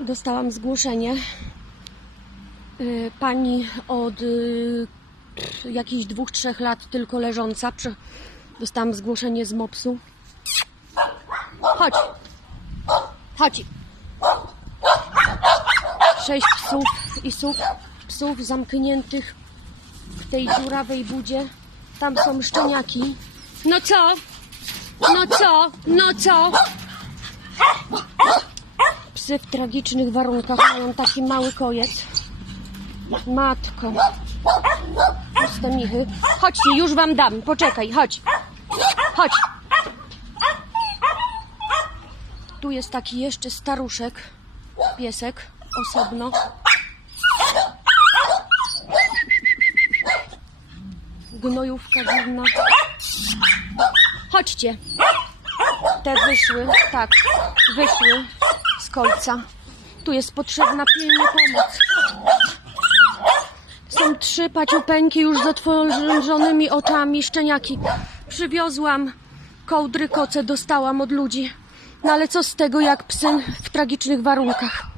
dostałam zgłoszenie. Y, Pani od y, jakichś dwóch, trzech lat tylko leżąca. Dostałam zgłoszenie z MOPS-u. Chodź. Chodź. Sześć psów i sów, psów zamkniętych w tej dziurawej budzie. Tam są szczeniaki. No co? No co? No co? Psy w tragicznych warunkach mają taki mały kojec. Matko. Puste michy. Chodźcie, już wam dam. Poczekaj, chodź. Chodź. Tu jest taki jeszcze staruszek. Piesek. Osobno. Gnojówka dziwna. Chodźcie. Te wyszły, tak, wyszły z kolca. Tu jest potrzebna pilnie pomoc. Są trzy paciupeńki już z otworzonymi oczami, szczeniaki. Przywiozłam kołdry koce, dostałam od ludzi. No ale co z tego, jak psy w tragicznych warunkach.